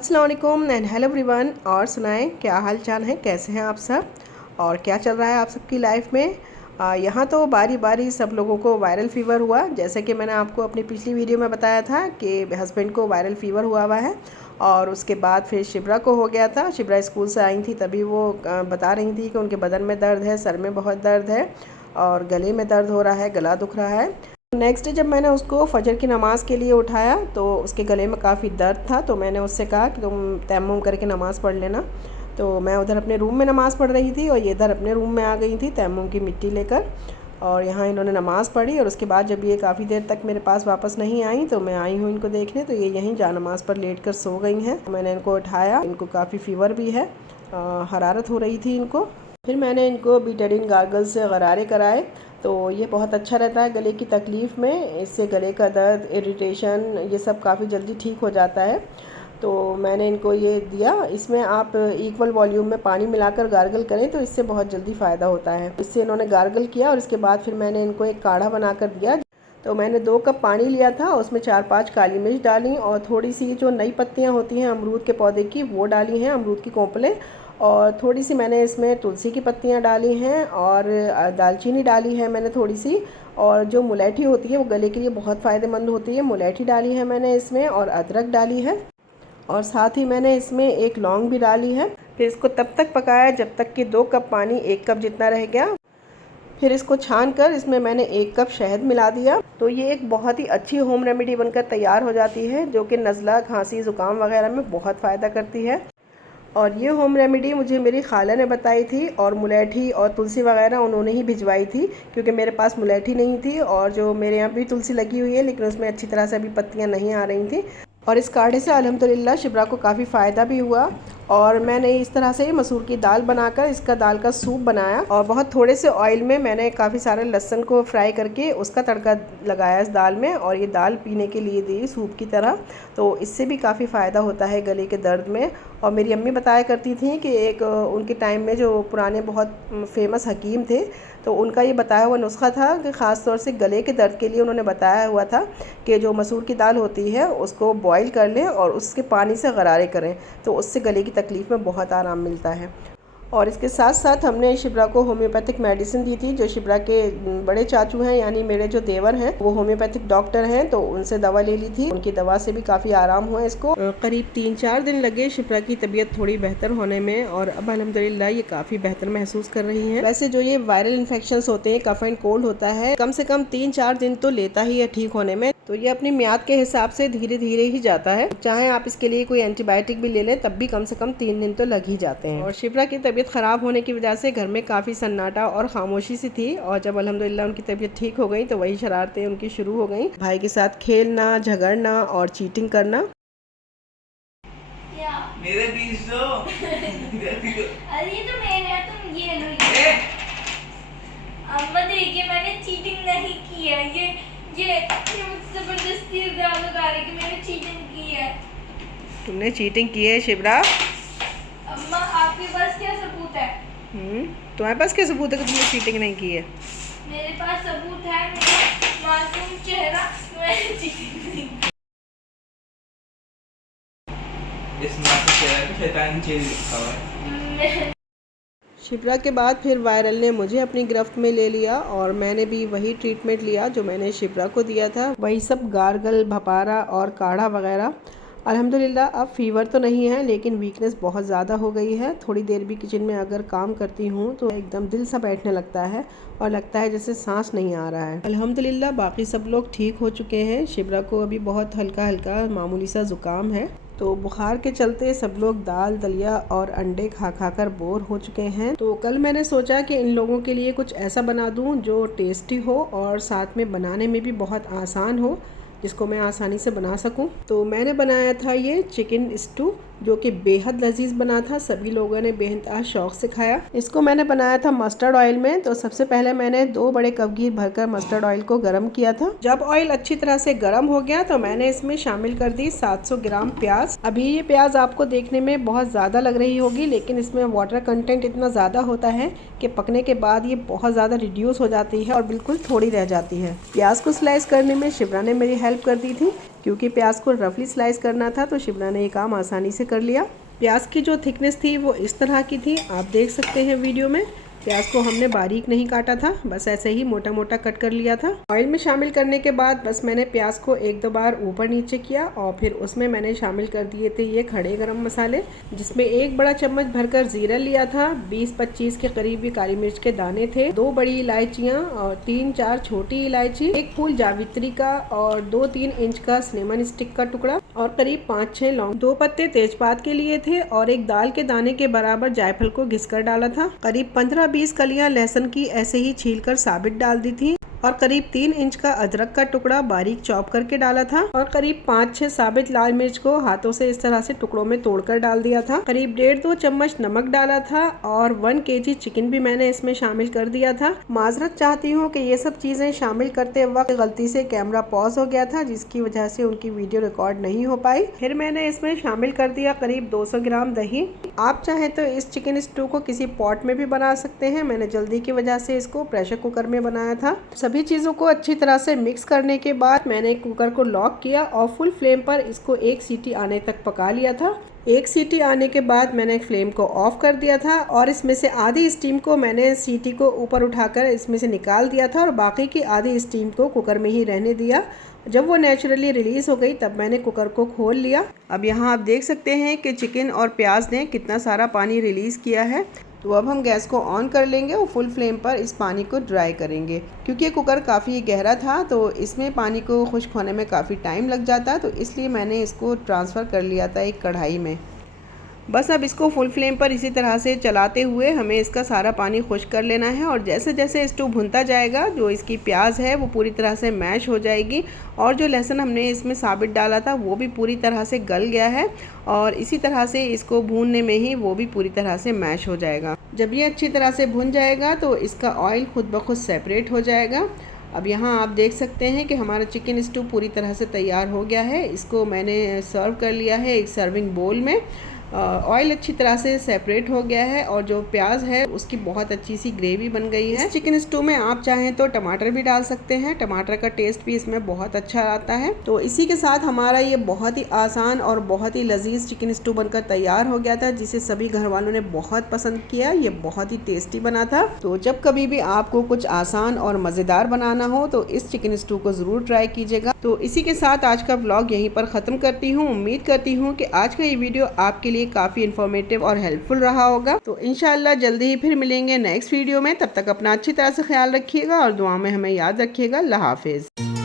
अस्सलाम वालेकुम and hello everyone. और सुनाएं, क्या हाल चाल है, कैसे हैं आप सब और क्या चल रहा है आप सबकी लाइफ में। यहाँ तो बारी बारी सब लोगों को वायरल फ़ीवर हुआ। जैसे कि मैंने आपको अपनी पिछली वीडियो में बताया था कि हस्बैंड को वायरल फ़ीवर हुआ है और उसके बाद फिर शिब्रा को हो गया था। शिब्रा स्कूल से आई थी तभी वो बता रही थी कि उनके बदन में दर्द है, सर में बहुत दर्द है और गले में दर्द हो रहा है, गला दुख रहा है। नेक्स्ट डे जब मैंने उसको फजर की नमाज़ के लिए उठाया तो उसके गले में काफ़ी दर्द था, तो मैंने उससे कहा कि तुम तयम्मुम करके नमाज़ पढ़ लेना। तो मैं उधर अपने रूम में नमाज़ पढ़ रही थी और ये इधर अपने रूम में आ गई थी तयम्मुम की मिट्टी लेकर, और यहाँ इन्होंने नमाज़ पढ़ी। और उसके बाद जब ये काफ़ी देर तक मेरे पास वापस नहीं आई तो मैं आई हूँ इनको देखने, तो ये यहीं जा नमाज़ पर लेट कर सो गई हैं। मैंने इनको उठाया, इनको काफ़ी फ़ीवर भी है, हरारत हो रही थी इनको। फिर मैंने इनको बीटाडीन गार्गल से गरारे कराए, तो ये बहुत अच्छा रहता है गले की तकलीफ़ में। इससे गले का दर्द, इरिटेशन, ये सब काफ़ी जल्दी ठीक हो जाता है। तो मैंने इनको ये दिया। इसमें आप इक्वल वॉल्यूम में पानी मिलाकर गार्गल करें तो इससे बहुत जल्दी फ़ायदा होता है। इससे इन्होंने गार्गल किया और इसके बाद फिर मैंने इनको एक काढ़ा बना कर दिया। तो मैंने 2 कप पानी लिया था, उसमें 4-5 काली मिर्च डाली और थोड़ी सी जो नई पत्तियाँ होती हैं अमरूद के पौधे की वो डाली हैं, अमरूद की कोंपलें, और थोड़ी सी मैंने इसमें तुलसी की पत्तियाँ डाली हैं और दालचीनी डाली है मैंने थोड़ी सी। और जो मुलैठी होती है वो गले के लिए बहुत फ़ायदेमंद होती है, मुलैठी डाली है मैंने इसमें, और अदरक डाली है, और साथ ही मैंने इसमें एक लौंग भी डाली है। फिर इसको तब तक पकाया जब तक कि 2 कप पानी 1 कप जितना रह गया। फिर इसको छान कर इसमें मैंने 1 कप शहद मिला दिया। तो ये एक बहुत ही अच्छी होम रेमेडी बनकर तैयार हो जाती है जो कि नज़ला, खांसी, ज़ुकाम वगैरह में बहुत फ़ायदा करती है। और ये होम रेमेडी मुझे मेरी खाला ने बताई थी, और मुलैठी और तुलसी वगैरह उन्होंने ही भिजवाई थी, क्योंकि मेरे पास मुलैठी नहीं थी। और जो मेरे यहाँ भी तुलसी लगी हुई है लेकिन उसमें अच्छी तरह से अभी पत्तियाँ नहीं आ रही थी। और इस काढ़े से अल्हम्दुलिल्लाह शिब्रा को काफ़ी फ़ायदा भी हुआ। और मैंने इस तरह से मसूर की दाल बनाकर इसका दाल का सूप बनाया, और बहुत थोड़े से ऑयल में मैंने काफ़ी सारे लहसुन को फ्राई करके उसका तड़का लगाया इस दाल में, और ये दाल पीने के लिए दी सूप की तरह। तो इससे भी काफ़ी फ़ायदा होता है गले के दर्द में। और मेरी अम्मी बताया करती थी कि एक उनके टाइम में जो पुराने बहुत फेमस हकीम थे, तो उनका ये बताया हुआ नुस्खा था कि ख़ास तौर से गले के दर्द के लिए उन्होंने बताया हुआ था कि जो मसूर की दाल होती है उसको बॉईल कर लें और उसके पानी से गरारे करें, तो उससे गले की तकलीफ़ में बहुत आराम मिलता है। और इसके साथ साथ हमने शिब्रा को होम्योपैथिक मेडिसिन दी थी। जो शिब्रा के बड़े चाचू हैं, यानी मेरे जो देवर हैं, वो होम्योपैथिक डॉक्टर हैं, तो उनसे दवा ले ली थी। उनकी दवा से भी काफ़ी आराम हुआ इसको। करीब 3-4 दिन लगे शिब्रा की तबीयत थोड़ी बेहतर होने में, और अब अल्हम्दुलिल्लाह ये काफ़ी बेहतर महसूस कर रही हैं। वैसे जो ये वायरल इन्फेक्शन होते हैं, कफ एंड कोल्ड होता है, कम से कम 3-4 दिन तो लेता ही है ठीक होने में। तो ये अपनी मियाद के हिसाब से धीरे धीरे ही जाता है। चाहे आप इसके लिए कोई एंटीबायोटिक भी ले लें तब भी कम से कम 3 दिन तो लग ही जाते हैं। और शिब्रा की तबीयत ख़राब होने की वजह से घर में काफ़ी सन्नाटा और खामोशी सी थी, और जब अल्हम्दुलिल्लाह उनकी तबीयत ठीक हो गई तो वही शरारतें उनकी शुरू हो गई। भाई के साथ खेलना, झगड़ना और चीटिंग करना। मेरे बीच दो। अरे ये तो मेरे है, तुम ये लो। अम्मा देखिए, मैंने चीटिंग नहीं की है। ये मुझसे जबरदस्ती इल्जाम लगा रही कि मैंने चीटिंग की है। तुमने चीटिंग की है शिब्रा? अम्मा आपके पास क्या सबूत है? तुम्हारे पास क्या सबूत है कि तुमने चीटिंग नहीं की है? मेरे पास सबूत है, मेरा मासूम चेहरा। मैंने चीटिंग नहीं की। इस मासूम चेहरे पे शैतान चेहरा लिखा हुआ है। शिब्रा के बाद फिर वायरल ने मुझे अपनी गिरफ्त में ले लिया, और मैंने भी वही ट्रीटमेंट लिया जो मैंने शिब्रा को दिया था, वही सब गार्गल, भपारा और काढ़ा वगैरह। अल्हम्दुलिल्लाह अब फ़ीवर तो नहीं है लेकिन वीकनेस बहुत ज़्यादा हो गई है। थोड़ी देर भी किचन में अगर काम करती हूँ तो एकदम दिल सा बैठने लगता है और लगता है जैसे सांस नहीं आ रहा है। अल्हम्दुलिल्लाह बाकी सब लोग ठीक हो चुके हैं। शिब्रा को अभी बहुत हल्का हल्का मामूली सा ज़ुकाम है। तो बुखार के चलते सब लोग दाल, दलिया और अंडे खा खा कर बोर हो चुके हैं। तो कल मैंने सोचा कि इन लोगों के लिए कुछ ऐसा बना दूं जो टेस्टी हो और साथ में बनाने में भी बहुत आसान हो, जिसको मैं आसानी से बना सकूं। तो मैंने बनाया था ये चिकन स्टू, जो कि बेहद लजीज बना था। सभी लोगों ने बेहद शौक से खाया। इसको मैंने बनाया था मस्टर्ड ऑयल में। तो सबसे पहले मैंने 2 बड़े कपगीर भरकर मस्टर्ड ऑयल को गर्म किया था। जब ऑयल अच्छी तरह से गर्म हो गया तो मैंने इसमें शामिल कर दी 700 ग्राम प्याज। अभी ये प्याज आपको देखने में बहुत ज़्यादा लग रही होगी, लेकिन इसमें वाटर कंटेंट इतना ज़्यादा होता है कि पकने के बाद ये बहुत ज़्यादा रिड्यूस हो जाती है और बिल्कुल थोड़ी रह जाती है। प्याज को स्लाइस करने में शिब्रा ने मेरी हेल्प कर दी थी, क्योंकि प्याज को रफली स्लाइस करना था तो शिवना ने ये काम आसानी से कर लिया। प्याज की जो थिकनेस थी वो इस तरह की थी, आप देख सकते हैं वीडियो में। प्याज को हमने बारीक नहीं काटा था, बस ऐसे ही मोटा मोटा कट कर लिया था। ऑयल में शामिल करने के बाद बस मैंने प्याज को एक दो बार ऊपर नीचे किया और फिर उसमें मैंने शामिल कर दिए थे ये खड़े गरम मसाले, जिसमें 1 बड़ा चम्मच भरकर जीरा लिया था, 20-25 के करीब भी काली मिर्च के दाने थे, 2 बड़ी इलायचियाँ और 3-4 छोटी इलायची, 1 फूल जावित्री का और 2-3 इंच का सिनेमन स्टिक का टुकड़ा और करीब 5-6 लौंग, 2 पत्ते तेजपात के लिए थे और 1 दाल के दाने के बराबर जायफल को घिसकर डाला था। करीब 15-20 कलियां लहसुन की ऐसे ही छीलकर साबित डाल दी थी और करीब 3 इंच का अदरक का टुकड़ा बारीक चॉप करके डाला था और करीब 5-6 साबित लाल मिर्च को हाथों से इस तरह से टुकड़ों में तोड़कर डाल दिया था। करीब 1.5-2 चम्मच नमक डाला था और 1 kg चिकन भी मैंने इसमें शामिल कर दिया था। माजरत चाहती हूँ कि ये सब चीजें शामिल करते वक्त गलती से कैमरा पॉज हो गया था, जिसकी वजह से उनकी वीडियो रिकॉर्ड नहीं हो पाई। फिर मैंने इसमें शामिल कर दिया करीब 200 ग्राम दही। आप चाहे तो इस चिकन स्टू को किसी पॉट में भी बना सकते हैं, मैंने जल्दी की वजह से इसको प्रेशर कुकर में बनाया था। सभी चीज़ों को अच्छी तरह से मिक्स करने के बाद मैंने कुकर को लॉक किया और फुल फ्लेम पर इसको 1 सीटी आने तक पका लिया था। 1 सीटी आने के बाद मैंने फ्लेम को ऑफ कर दिया था और इसमें से आधी स्टीम को मैंने सीटी को ऊपर उठाकर इसमें से निकाल दिया था और बाकी की आधी स्टीम को कुकर में ही रहने दिया। जब वो नेचुरली रिलीज हो गई तब मैंने कुकर को खोल लिया। अब यहाँ आप देख सकते हैं कि चिकन और प्याज ने कितना सारा पानी रिलीज़ किया है। तो अब हम गैस को ऑन कर लेंगे और फुल फ्लेम पर इस पानी को ड्राई करेंगे, क्योंकि ये कुकर काफ़ी गहरा था तो इसमें पानी को खुश्क होने में काफ़ी टाइम लग जाता, तो इसलिए मैंने इसको ट्रांसफ़र कर लिया था एक कढ़ाई में। बस अब इसको फुल फ्लेम पर इसी तरह से चलाते हुए हमें इसका सारा पानी खुश्क कर लेना है और जैसे जैसे स्टू भुनता जाएगा जो इसकी प्याज है वो पूरी तरह से मैश हो जाएगी और जो लहसुन हमने इसमें साबित डाला था वो भी पूरी तरह से गल गया है और इसी तरह से इसको भूनने में ही वो भी पूरी तरह से मैश हो जाएगा। जब ये अच्छी तरह से भुन जाएगा तो इसका ऑयल खुद ब खुद सेपरेट हो जाएगा। अब यहाँ आप देख सकते हैं कि हमारा चिकन स्टू पूरी तरह से तैयार हो गया है। इसको मैंने सर्व कर लिया है एक सर्विंग बोल में। ऑयल अच्छी तरह से सेपरेट हो गया है और जो प्याज है उसकी बहुत अच्छी सी ग्रेवी बन गई है। चिकन स्टू में आप चाहें तो टमाटर भी डाल सकते हैं, टमाटर का टेस्ट भी इसमें बहुत अच्छा आता है। तो इसी के साथ हमारा ये बहुत ही आसान और बहुत ही लजीज चिकन स्टू बनकर तैयार हो गया था, जिसे सभी घर वालों ने बहुत पसंद किया। ये बहुत ही टेस्टी बना था। तो जब कभी भी आपको कुछ आसान और मज़ेदार बनाना हो तो इस चिकन स्टू को ज़रूर ट्राई कीजिएगा। तो इसी के साथ आज का व्लॉग यहीं पर ख़त्म करती हूँ। उम्मीद करती हूँ कि आज का ये वीडियो आपके लिए काफ़ी इन्फॉर्मेटिव और हेल्पफुल रहा होगा। तो इंशाल्लाह जल्दी ही फिर मिलेंगे नेक्स्ट वीडियो में। तब तक अपना अच्छी तरह से ख्याल रखिएगा और दुआ में हमें याद रखिएगा। अल्लाह हाफिज़।